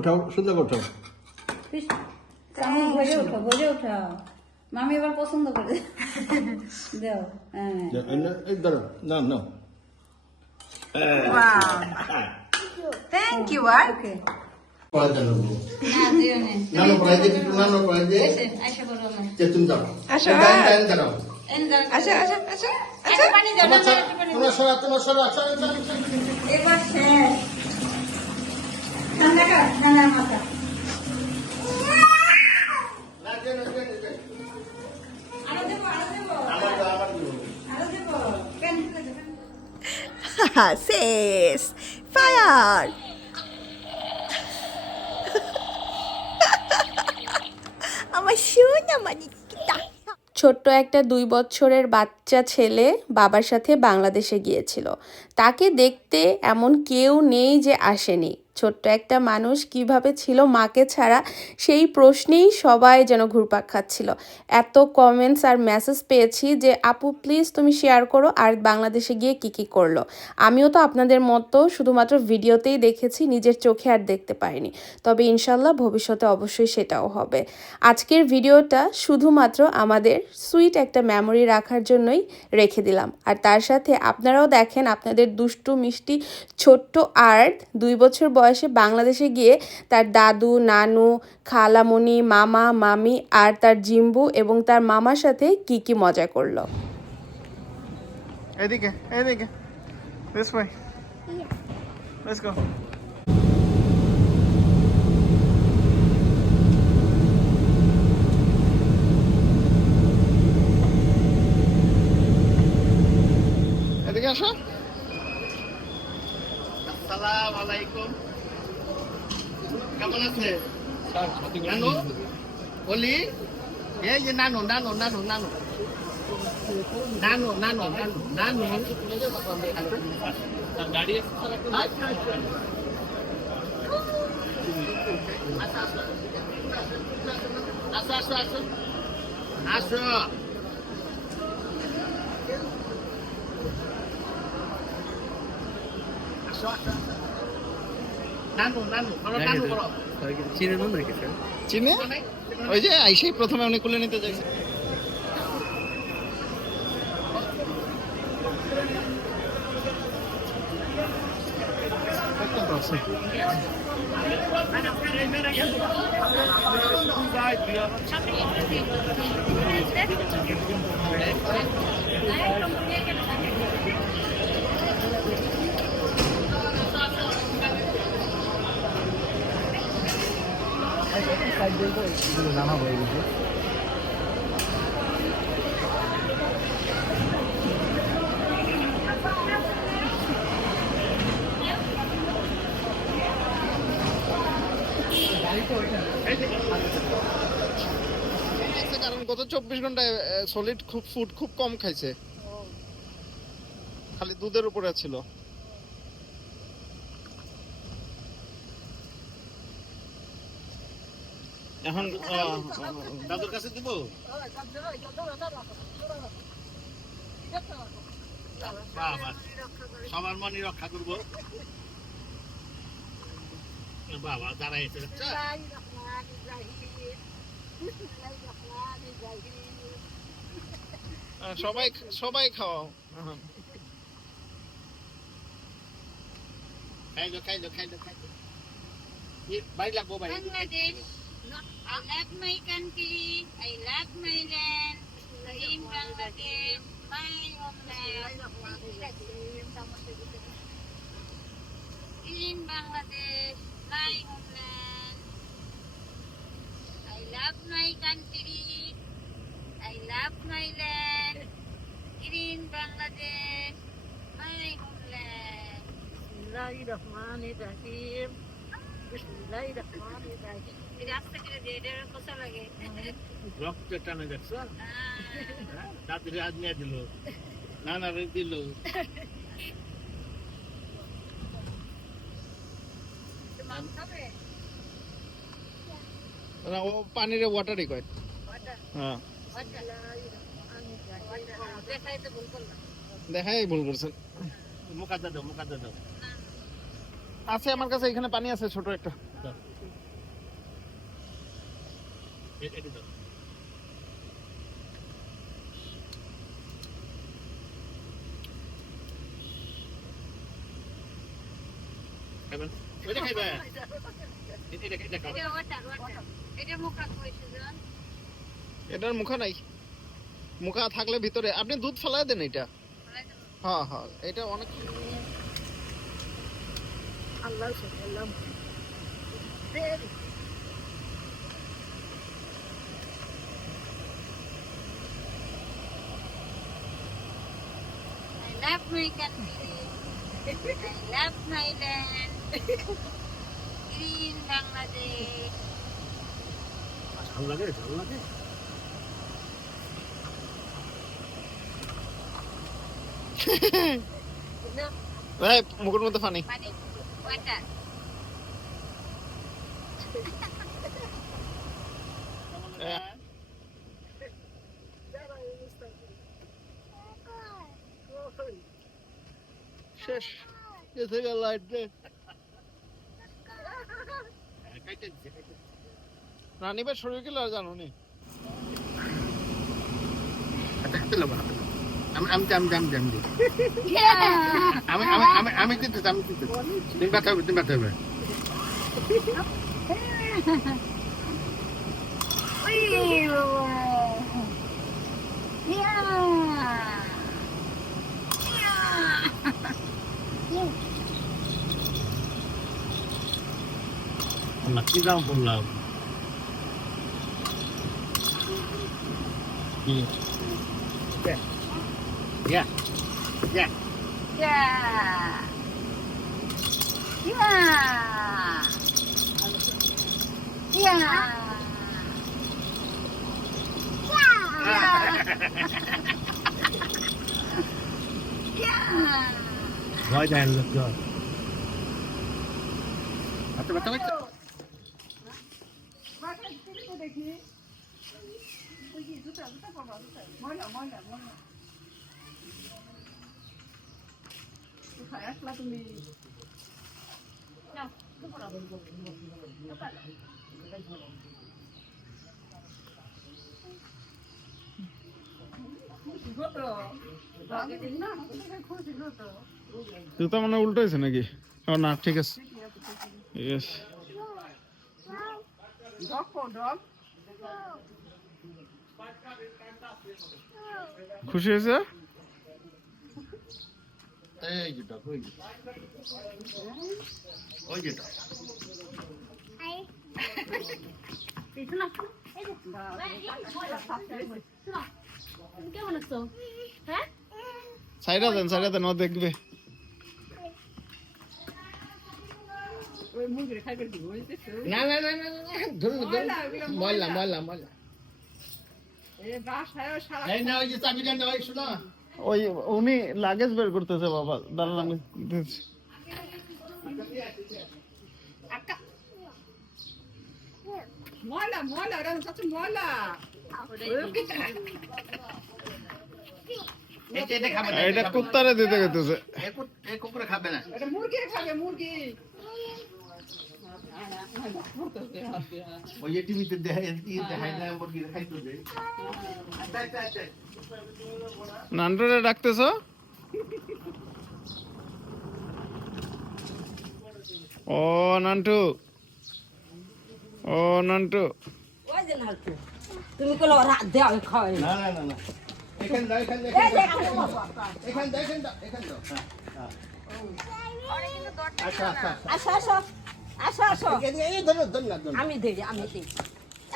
ওঠাও সুন্দর করে ওঠাও চামচ ভরে ওঠাও ভরে ওঠাও মামি এবার পছন্দ করে। দাও হ্যাঁ। এই থ্যাংক ইউ আর ওকে আচ্ছা শেষ। ফায়ার। আমার শোনা ছোট্ট একটা দুই বছরের বাচ্চা ছেলে বাবার সাথে বাংলাদেশে গিয়েছিল। তাকে দেখতে এমন কেউ নেই যে আসেনি। ছোট্ট একটা মানুষ কীভাবে ছিল মাকে ছাড়া, সেই প্রশ্নেই সবাই যেন ঘুরপাক খাচ্ছিল। এত কমেন্টস আর মেসেজ পেয়েছি যে, আপু প্লিজ তুমি শেয়ার করো আর বাংলাদেশে গিয়ে কি কি করল? আমিও তো আপনাদের মতো শুধুমাত্র ভিডিওতেই দেখেছি, নিজের চোখে আর দেখতে পাইনি। তবে ইনশাল্লাহ ভবিষ্যতে অবশ্যই সেটাও হবে। আজকের ভিডিওটা শুধুমাত্র আমাদের সুইট একটা মেমোরি রাখার জন্যই রেখে দিলাম। আর তার সাথে আপনারাও দেখেন, আপনাদের দুষ্টু, মিষ্টি, ছোট্ট আর্ট দুই বছর বয়সে বাংলাদেশে গিয়ে তার দাদু নানু খালামণি মামা মামি আর তার জিম্বু এবং তার মামার সাথে কি কি মজা করল? এদিকে আসো। আসসালামু আলাইকুম। কেমন আছে নানু বলি এই যে নানু নানু নানু নানু নানু নানু নানু নানু আসো আসো আসো আসো আসো আসো নানু নানু বলো নানু বলো চিনে ওই যে আইসেই প্রথমে উনি কুলে নিতে চাইছে। কারণ গত চব্বিশ ঘন্টায় সলিড খুব ফুড খুব কম খাইছে। খালি দুধের উপরে ছিল। এখন দাদুর কাছে দিব? সবার মনে রক্ষা করব। বাবা দাঁড়াই সবাই সবাই খাওয়াও। খাইলো খাইলো খাইলো খাইলো। বাড়ি লাগবো বাড়ি. I love my country. I love my land. In Bangladesh, my homeland. In Bangladesh, my homeland. I love my country. I love my land. In Bangladesh, my homeland. Bismillahirrahmanirrahim. রক্ত টানে দেখছ? হ্যাঁ? দাদির আজ দিল। নানা রে দিল। ও পানিরে ওয়াটারই কয়। হ্যাঁ। দেখাই ভুল করছেন মুখাদ্দা দাও মুখাদ্দা দাও। আছে আমার কাছে এখানে পানি আছে ছোট একটা। এটার মুখা নাই। মুখা থাকলে ভিতরে। আপনি দুধ ফেলাই দেন এটা? হ্যাঁ হ্যাঁ এটা অনেক I love my country. I love my land. Green Bangladesh. ঝাল লাগে ঝাল লাগে পানি Money. Water. শেষ গেছে গেল লাইট হ্যাঁ, খাইতে দিছে, খাইতে দিছে। রানী শরীর আর জানো নি আমি আমি আমি আমি আমি দিই। আমি আমি আমি আমি দিতেছি আমি দিতেছি তুমি ব্যথা হবে তুমি ব্যথা হবে আল্লাহ কি দাম বললাম কি Yeah. Yeah. Yeah. Yeah. Yeah. Right there, look good. After what time? Hãy subscribe cho kênh Ghiền Mì Gõ Để không bỏ lỡ những video hấp dẫn বাচ্চা জুতা মানে উল্টো হয়েছে নাকি? না ঠিক আছে। ঠিক আছে। খুশি হয়েছে? এই যেটা ওই ওই যেটা কেমন আছো সাইডা দেন সাইডা দেন ও দেখবে। না না না না ধরুন ধরুন। ময়লা এই না ওই যে চাবিটা না ওই শোনা। ওই উনি লাগেজ বের করতেছে বাবা দাঁড়ান আমি এটা এটা খাবে না এটা কুত্তারে দিতে গেতেছে। এই কুত- এই কুকুরে খাবে না। ওই যে টিভিতে দেখায় না মুরগি দেখাইতো যে। আচ্ছা আচ্ছা আচ্ছা। নান্টুরে ডাকতেছ? ও নান্টু। ও নান্টু। তুমি কোনো রাত দেওয়া খাওয়াই না না না না। এখান দাও এখান দাও এখান দাও। এখান দাও এখান দাও এখান দাও। হ্যাঁ, হ্যাঁ। আচ্ছা আচ্ছা। আচ্ছা আসো আসো। এই- ধরো ধরো না আমি দিই আমি দিই।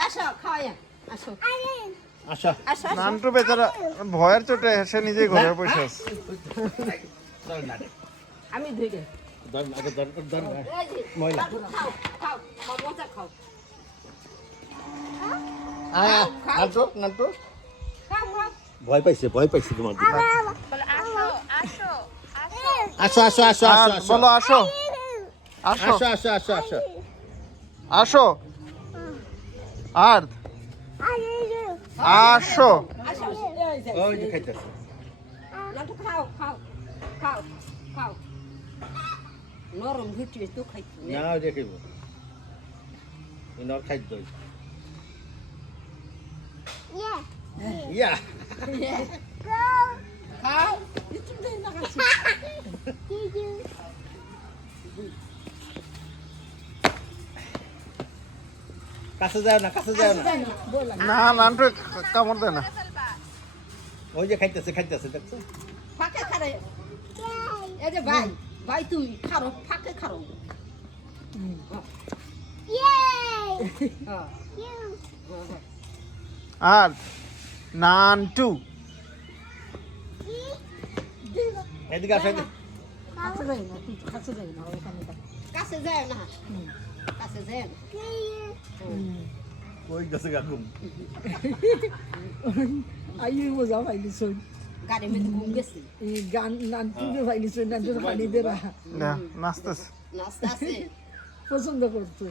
আসো খাওয়াই আসো। আচ্ছা আসো আসো। নান্টু বেচারা ভয়ের চোটে সে নিজেই ঘরে বসে আছে। আমি ধুই দে ধর না ধর ধর না। এই যে, ময়লা। খাও খাও মজা খাও। আয় নাটো নাটো খাও। খাও ভয় পাইছে ভয় পাইছে তোমার দিকে। আসো আসো আসো। আসো বলো আসো। আসো আসো আসো আসো আসো আর আসো ওই যে খাইতেছে খাও খাও খাও খাও নরম ঘুরছি তো খাইছি না খাইব ইনর খাদ্য ইয়া খাও একটু দেই না খাচ্ছি কাছে যাও না কাছে যাও না। না নানটু কামড় দেয় না। ওই যে খাইতেছে খাইতেছে দেখছ? ফাঁকে খারে এই যে ভাই ভাই তুমি খারো ফাঁকে খারো আর নানটু। এদিকে আসো এদিকে। কাছে যাই না কাছে যাই না ওখানে কাছে যায় না। কাছে মজা পাইলি শোন পছন্দ ঠিক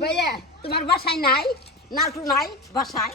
ভাইয়া তোমার বাসায় নাই নাটু নাই বাসায়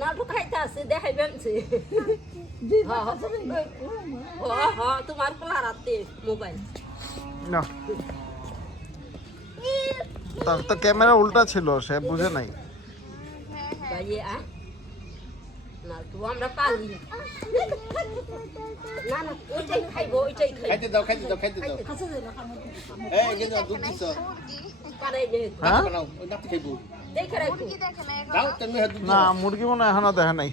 নালটু খাইতে আছে দেখাই বেমছে তোমার পোলা রাতে মোবাইল না তার তো ক্যামেরা উল্টা ছিল সে বুঝে নাই না আমরা পালি না না ওইটাই খাইবো ওইটাই খাইতে দাও খাইতে দাও খাইতে দাও এই গেছে দুধ দিছ কারে নে হ্যাঁ বানাও নাতি খাইবো মুরগি মনে হয় এখনও দেখা নাই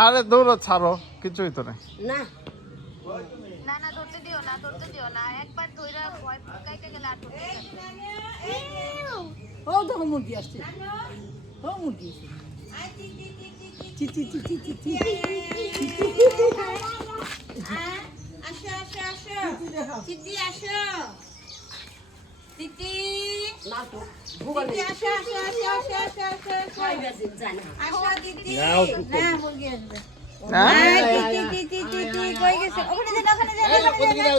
আরে দৌড় ছাড়ো কিছুই তো নেই না না ও দেখো মুরগি আসছে ও মুরগি আসছে চিচি চিচি চিচি আসো আসো আসো চিচি আসো চিচি না মুরগি আসবে না দিদি দিদি দিদি কই গেছে ওখানে যাও ওখানে যাও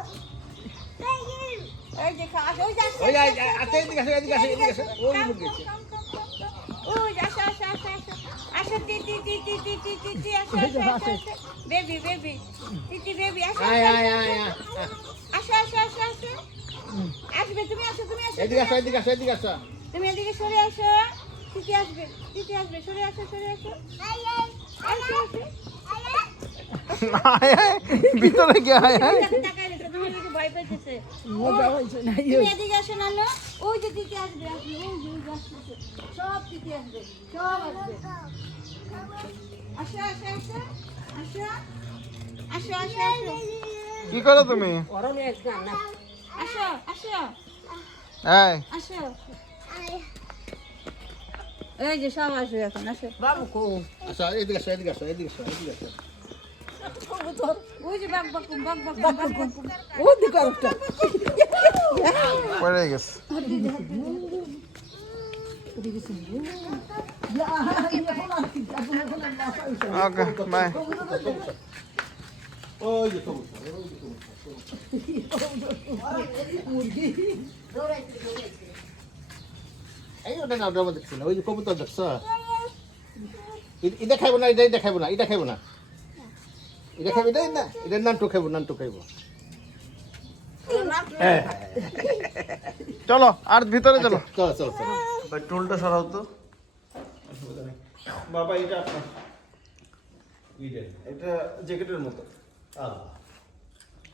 বেবি বেবি তি বেবি আসো আয় আসো, আয় আয় আয় আসো আসো আসো আসো। আসবে তুমি আসো তুমি আসো এদিকে আসো এদিকে আসো এদিকে আসো। তুমি এদিকে সরে আসো। তিতি আসবে তিতি আসবে সরে আসো সরে আসো। আসো আসো। ভিতরে গিয়ে পাইতেছে মজা হয়েছে না তুমি এদিকে আসো না লো ওই যে তিতি আসবে আসবে ওই যে ওই সব তিতি আসবে সব আসবে। আসো আসো আসো আসো আসো আসো আসো। কি করো তুমি? অরণে এক না। আসো আসো এই। আসো। এই যে সব আসবে এখন আসো। বাবু কো। আচ্ছা এদিকে আসো এদিকে আসো এদিকে আসো এদিকে আসো। পড়ে গেছে ওকে বাই ওই যে যে কবুতর এই ওটা না ওটা দেখছি না ওই যে কবুতর দেখছ। এটা খাইবো না এটা এটা না এটা খাইবো না। এটা খাবি না? এটা নানটু খাইব নানটু খাইব। হ্যাঁ। চলো আর ভিতরে চলো। চলো চলো চলো। ভাই টোলটা সরাও তো। বাবা এটা আপনার। এটা জ্যাকেটের মতো।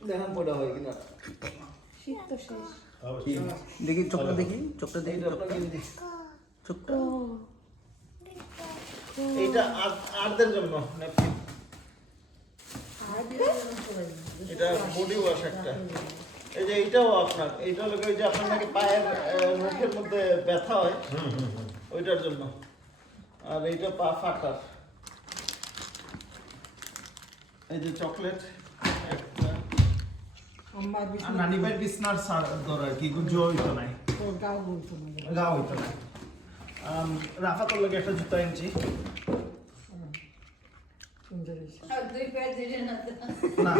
দেখান পড়া হয় কিনা। দেখি চোখটা দেখি চোখটা দেখি চোখটা। এইটা আর- আরদের জন্য ন্যাপকিন এটা বডি ওয়াশ একটা। এই যে এইটাও আপনার এইটা হলো ওই যে আপনার নাকি পায়ের মুখের মধ্যে ব্যথা হয় ওইটার জন্য। আর এইটা পা ফাটার। এই যে চকলেট একটা। আর নানি ভাইয়ের বিছনার আর কি হইতো নাই। গা হইতো না। আম, রাফাতর লাগে একটা জুতা এনেছি না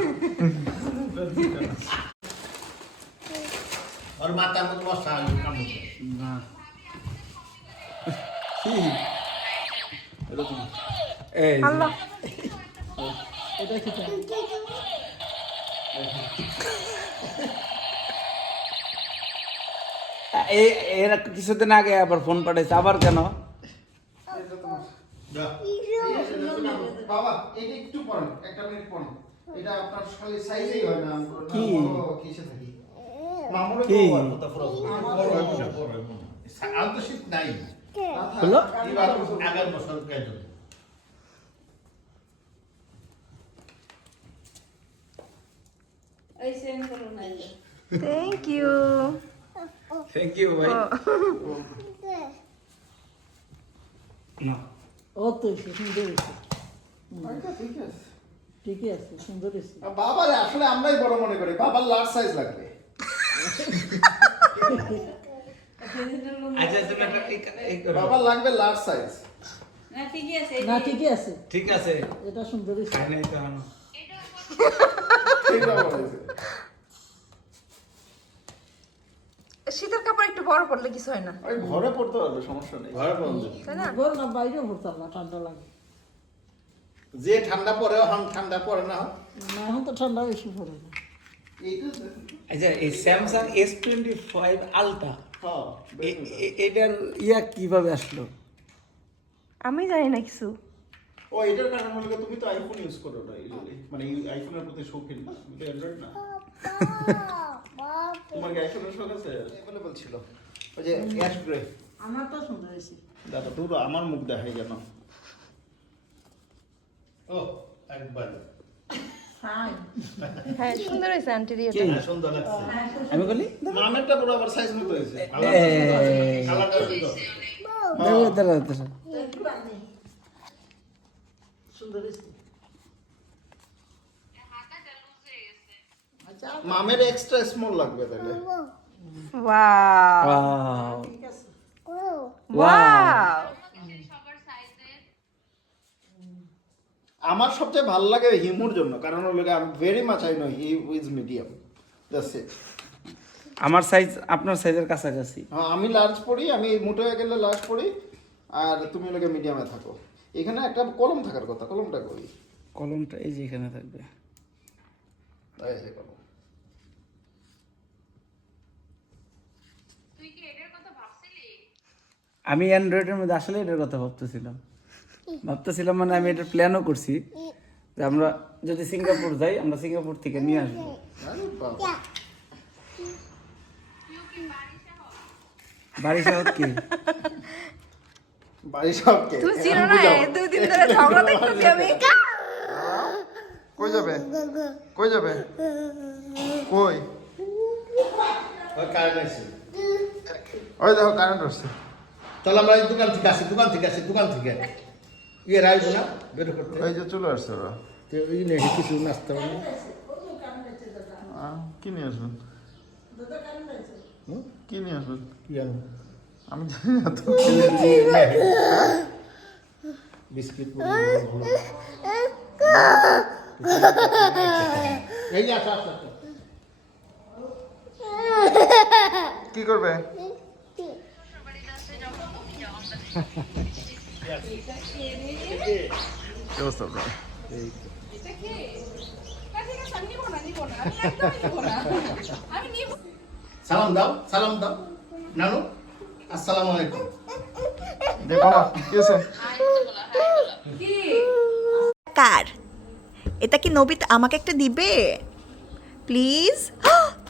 দুইটা না। আর মাথার মতো বসা কামড় না এ- এরা কিছুদিন আগে আবার ফোন পাঠাইছে আবার কেন বাবা এটা একটু পড়েন একটা মিনিট পড়েন। এটা আপনার খালি সাইজেই হয় না কি? কিসে থাকি? মামুরে কি? কথা পুরো আর তো শীত নাই। হলো? আগের বছর গেল থ্যাংক ইউ থ্যাংক ইউ ভাই না। ও তো সুন্দর আচ্ছা, ঠিক আছে। ঠিকই আছে সুন্দর এসে বাবা আসলে আমরাই বড় মনে করি বাবার লার্জ সাইজ লাগবে। আচ্ছা। বাবার লাগবে লার্জ সাইজ না ঠিকই আছে না ঠিকই আছে। ঠিক আছে। এটা সুন্দর খাই নাই তো এখনও। এইটা বলেছে শীতের কাপড় একটু বড় পড়লে কিছু হয় না। ঘরে পড়তে পারবে সমস্যা নেই। ঘরে বন্ধু তাই না? ঘর না বাইরেও ভরতাম না ঠান্ডা লাগে। যে ঠান্ডা পরে হাম ঠান্ডা পরে না। না এখন তো ঠান্ডা বেশি পড়ে না। আচ্ছা এই Samsung S twenty five ultra হ্যাঁ এটার ইয়া কীভাবে আসলো? আমি জানি না কিছু। ও এটার কারণ গিয়ে তুমি তো আইফোন ইউজ করো না মানে আইফোনের প্রতি শৌখিন না তুমি তো অ্যান্ড্রয়েড না। তোমার কি আইফোনের শখ আছে? অ্যাভেলেবল ছিল ওই যে অ্যাশ গ্রে আমার তো সুন্দর এসে দাদা তোর আমার মুখ দেখাই কেন ও একবার। হ্যাঁ সুন্দর হয়েছে আন্টির কি? হ্যাঁ, সুন্দর লাগছে। আমি বলি মামেরটা পুরো আবার সাইজ মতো হয়েছে। কালারটা সুন্দর। সুন্দর। এসে মামের এক্সট্রা স্মল লাগবে তাহলে। ওয়াও ওয়াও আমার সবচেয়ে ভালো লাগে হিমুর জন্য কারণ হলো very much I know he is medium that's it আমার সাইজ আপনার সাইজের কাছাকাছি। হ্যাঁ আমি লার্জ পড়ি আমি মোটো হয়ে গেলে লার্জ পড়ি আর তুমি লোকে মিডিয়ামে থাকো। এখানে একটা কলম থাকার কথা কলমটা কই? কলমটা এই যে এখানে থাকবে। এই যে কলম। আমি অ্যান্ড্রয়েডের মধ্যে আসলে এটার কথা ভাবতেছিলাম। ভাবতেছিলাম মানে আমি এটা প্ল্যানও করছি যে আমরা যদি সিঙ্গাপুর যাই আমরা সিঙ্গাপুর থেকে নিয়ে আসব। বাড়ি কি? বাড়ি সব কে? তুমি চিনো না দুই দিন ধরে ঝগড়া দেখতেছি আমি। কই যাবে? কই যাবে? কই? ওই কারেন্ট আছে ওই দেখো কারেন্ট আসছে। তাহলে আমরা এই দোকান থেকে আসি দোকান থেকে আসি দোকান থেকে। ইয়ে রাখব না বের করতে। এই যে চলে আসছে ওরা। তো এই নেই কিছু নাস্তা কি নিয়ে আসবেন? কি নিয়ে আসবেন? কি আনব আমি জানি না তো। বিস্কিট এই আসো আসো আসো। কি করবে? আপনার? সালাম দাও সালাম দাও। নানু আসসালামু আলাইকুম। দেখো না কি আছে কার? এটা কি নবিতা আমাকে একটা দিবে? প্লিজ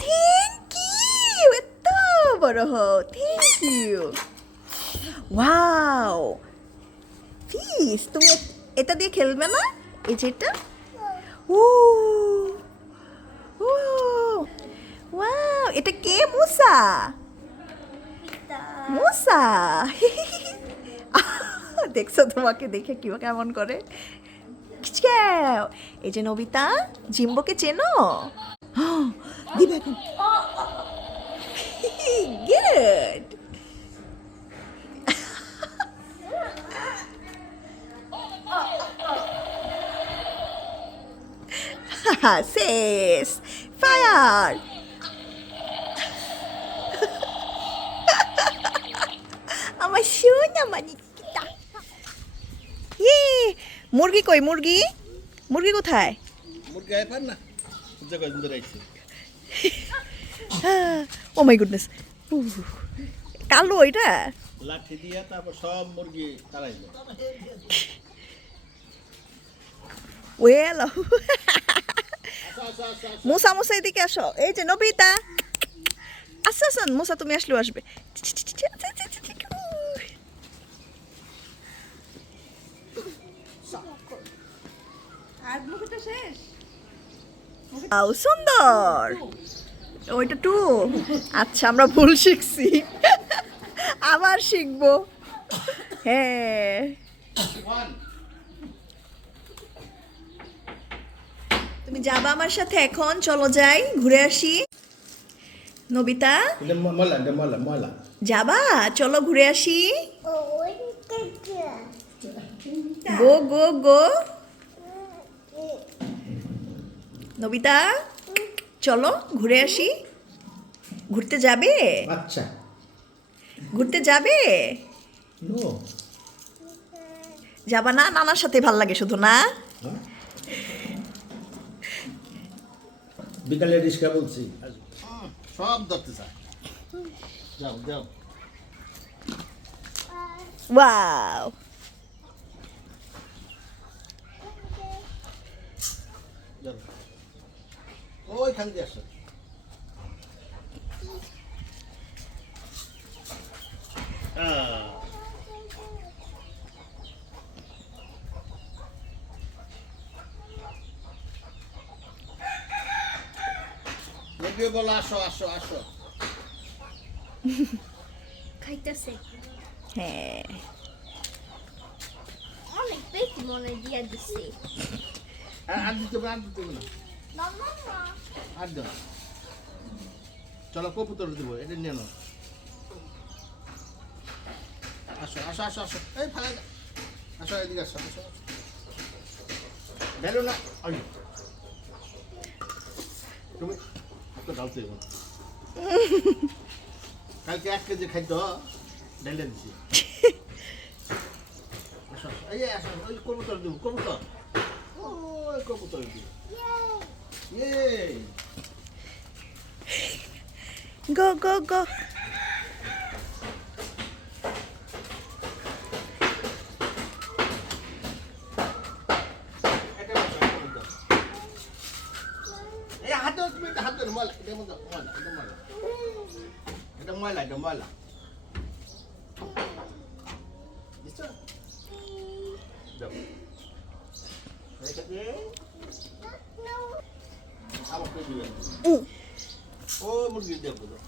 থ্যাংক ইউ এত বড় হো থ্যাংক ইউ ওয়াও প্লিজ তুমি এটা দিয়ে খেলবে না? এই যেটা ও ও ওয়াও এটা কে? মুসা? মুসা? দেখছ তোমাকে দেখে কি কেমন করে? এই যে নবিতা জিম্বোকে চেনো? দিবে এখন। গুড শেষ ফায়ার আমার মানিকটা ইয়ে মুরগি কই মুরগি মুরগি কোথায় মুরগি আয় পার না ও মাই গুডনেস কালো এটা লাঠি দিয়া তারপর সব মুরগি তাড়াইল ওয়েল মুসা মুসা এদিকে আসো এই যে নবিতা আসো আসুন মুসা তুমি আসলেও আসবে সুন্দর ওইটা টু আচ্ছা আমরা ভুল শিখছি আবার শিখব হ্যাঁ তুমি যাবা আমার সাথে এখন? চলো যাই ঘুরে আসি। নবিতা? যাবা? চলো ঘুরে আসি। Go go go. নবিতা? চলো ঘুরে আসি। ঘুরতে যাবে? আচ্ছা। ঘুরতে যাবে? যাবা না? নানার সাথে ভালো লাগে শুধু না। বিকালে রিস্কা বলছি। সব ধরতে চায়। যাও যাও। ওয়াও। যাও। ওইখান দিয়ে আসো। আহ মুরগি বলো আসো আসো আসো। খাইতেছে। হ্যাঁ। অনেক বেশি মনে দিয়ে দিছে। আর আর দিতে হবে আর দিতে হবে না। আর দাও। চলো কবুতর দেবো এটা নিয়ে নাও। আসো আসো আসো আসো। এই ফালাই আসো এদিকে আসো আসো গেল না ওই তুমি তো চাইব। কালকে এক কেজি খাদ্য ঢেলে দিছি। এই ওই কবুতর দিব কবুতর। ওই কবুতর দিব। ইয়ে গো গো গো এটা বসো, এটা বসো। এই হাত দাও তুমি এটা হাত দাও ময়লা এটা ময়লা ময়লা এটা ময়লা এটা ময়লা এটা ময়লা দিছো? দাও। এটাকে আমাকে দিবেন ও মুরগি দেবো দাও, দাও।